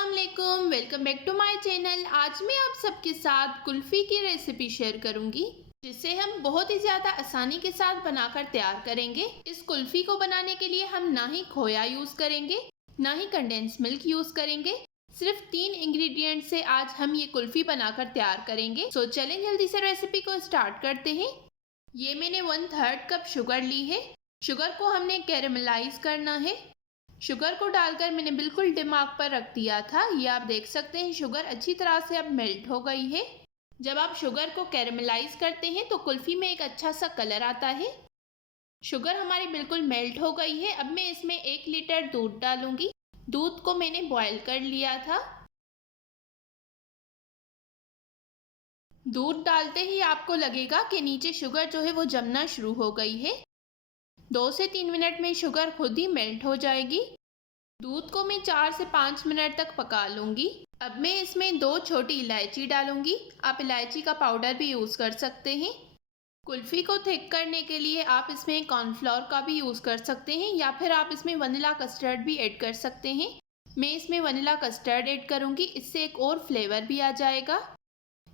अस्सलाम welcome back to my channel. आज मैं आप सबके साथ कुल्फ़ी की रेसिपी शेयर करूंगी जिसे हम बहुत ही ज़्यादा आसानी के साथ बनाकर तैयार करेंगे। इस कुल्फ़ी को बनाने के लिए हम ना ही खोया यूज़ करेंगे ना ही कंडेंस मिल्क यूज़ करेंगे। सिर्फ 3 इंग्रेडिएंट से आज हम ये कुल्फ़ी बनाकर तैयार करेंगे। सो चलें जल्दी से रेसिपी को स्टार्ट करते हैं। ये मैंने 1/3 कप शुगर ली है। शुगर को हमने कैरेमलाइज करना है। शुगर को डालकर मैंने बिल्कुल डिम आग पर रख दिया था। ये आप देख सकते हैं शुगर अच्छी तरह से अब मेल्ट हो गई है। जब आप शुगर को कैरेमलाइज करते हैं तो कुल्फ़ी में एक अच्छा सा कलर आता है। शुगर हमारी बिल्कुल मेल्ट हो गई है। अब मैं इसमें 1 लीटर दूध डालूंगी। दूध को मैंने बॉयल कर लिया था। दूध डालते ही आपको लगेगा कि नीचे शुगर जो है वो जमना शुरू हो गई है। 2 से 3 मिनट में शुगर खुद ही मेल्ट हो जाएगी। दूध को मैं 4 से 5 मिनट तक पका लूँगी। अब मैं इसमें 2 छोटी इलायची डालूँगी। आप इलायची का पाउडर भी यूज़ कर सकते हैं। कुल्फ़ी को थिक करने के लिए आप इसमें कॉर्नफ्लोर का भी यूज़ कर सकते हैं या फिर आप इसमें वनीला कस्टर्ड भी ऐड कर सकते हैं। मैं इसमें वनीला कस्टर्ड ऐड करूँगी, इससे एक और फ्लेवर भी आ जाएगा।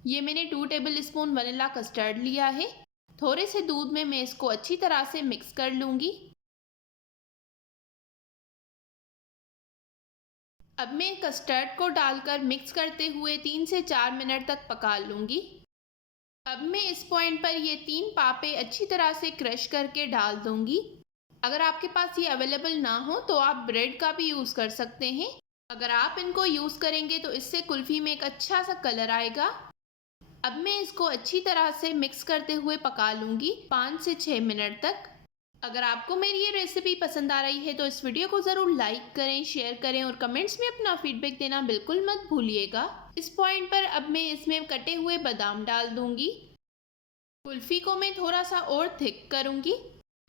ये मैंने 2 टेबल स्पून वनीला कस्टर्ड लिया है। थोड़े से दूध में मैं इसको अच्छी तरह से मिक्स कर लूँगी। अब मैं कस्टर्ड को डालकर मिक्स करते हुए 3 से 4 मिनट तक पका लूँगी। अब मैं इस पॉइंट पर ये 3 पापे अच्छी तरह से क्रश करके डाल दूँगी। अगर आपके पास ये अवेलेबल ना हो तो आप ब्रेड का भी यूज़ कर सकते हैं। अगर आप इनको यूज़ करेंगे तो इससे कुल्फ़ी में एक अच्छा सा कलर आएगा। अब मैं इसको अच्छी तरह से मिक्स करते हुए पका लूँगी 5 से 6 मिनट तक। अगर आपको मेरी ये रेसिपी पसंद आ रही है तो इस वीडियो को ज़रूर लाइक करें, शेयर करें और कमेंट्स में अपना फीडबैक देना बिल्कुल मत भूलिएगा। इस पॉइंट पर अब मैं इसमें कटे हुए बादाम डाल दूंगी। कुल्फ़ी को मैं थोड़ा सा और थिक करूंगी।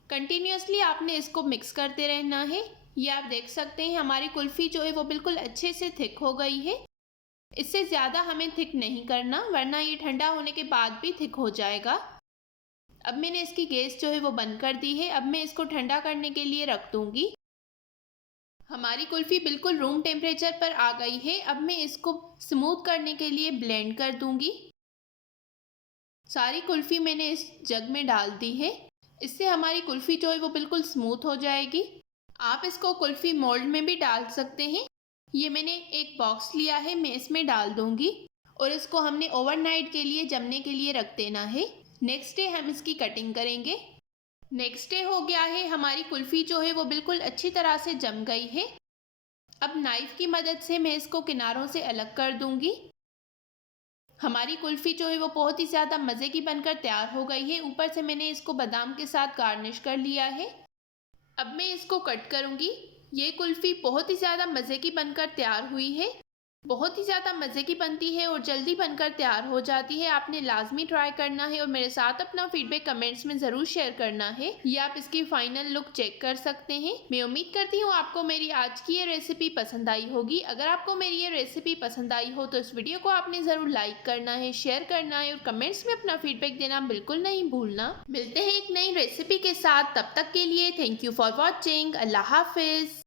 कंटिन्यूसली आपने इसको मिक्स करते रहना है। ये आप देख सकते हैं हमारी कुल्फ़ी जो है वो बिल्कुल अच्छे से थिक हो गई है। इससे ज़्यादा हमें थिक नहीं करना वरना ये ठंडा होने के बाद भी थिक हो जाएगा। अब मैंने इसकी गैस जो है वो बंद कर दी है। अब मैं इसको ठंडा करने के लिए रख दूंगी। हमारी कुल्फ़ी बिल्कुल रूम टेम्परेचर पर आ गई है। अब मैं इसको स्मूथ करने के लिए ब्लेंड कर दूंगी। सारी कुल्फ़ी मैंने इस जग में डाल दी है। इससे हमारी कुल्फ़ी जो है वो बिल्कुल स्मूथ हो जाएगी। आप इसको कुल्फ़ी मोल्ड में भी डाल सकते हैं। ये मैंने एक बॉक्स लिया है, मैं इसमें डाल दूंगी और इसको हमने ओवरनाइट के लिए जमने के लिए रख देना है। नेक्स्ट डे हम इसकी कटिंग करेंगे। नेक्स्ट डे हो गया है, हमारी कुल्फ़ी जो है वो बिल्कुल अच्छी तरह से जम गई है। अब नाइफ़ की मदद से मैं इसको किनारों से अलग कर दूंगी। हमारी कुल्फ़ी जो है वो बहुत ही ज़्यादा मज़े की बनकर तैयार हो गई है। ऊपर से मैंने इसको बादाम के साथ गार्निश कर लिया है। अब मैं इसको कट करूंगी। ये कुल्फ़ी बहुत ही ज़्यादा मज़े की बनकर तैयार हुई है। बहुत ही ज़्यादा मज़े की बनती है और जल्दी बनकर तैयार हो जाती है। आपने लाजमी ट्राई करना है और मेरे साथ अपना फीडबैक कमेंट्स में ज़रूर शेयर करना है। ये आप इसकी फ़ाइनल लुक चेक कर सकते हैं। मैं उम्मीद करती हूँ आपको मेरी आज की ये रेसिपी पसंद आई होगी। अगर आपको मेरी ये रेसिपी पसंद आई हो तो इस वीडियो को आपने ज़रूर लाइक करना है, शेयर करना है और कमेंट्स में अपना फीडबैक देना बिल्कुल नहीं भूलना। मिलते हैं एक नई रेसिपी के साथ, तब तक के लिए थैंक यू फॉर वॉचिंग। अल्लाह हाफिज़।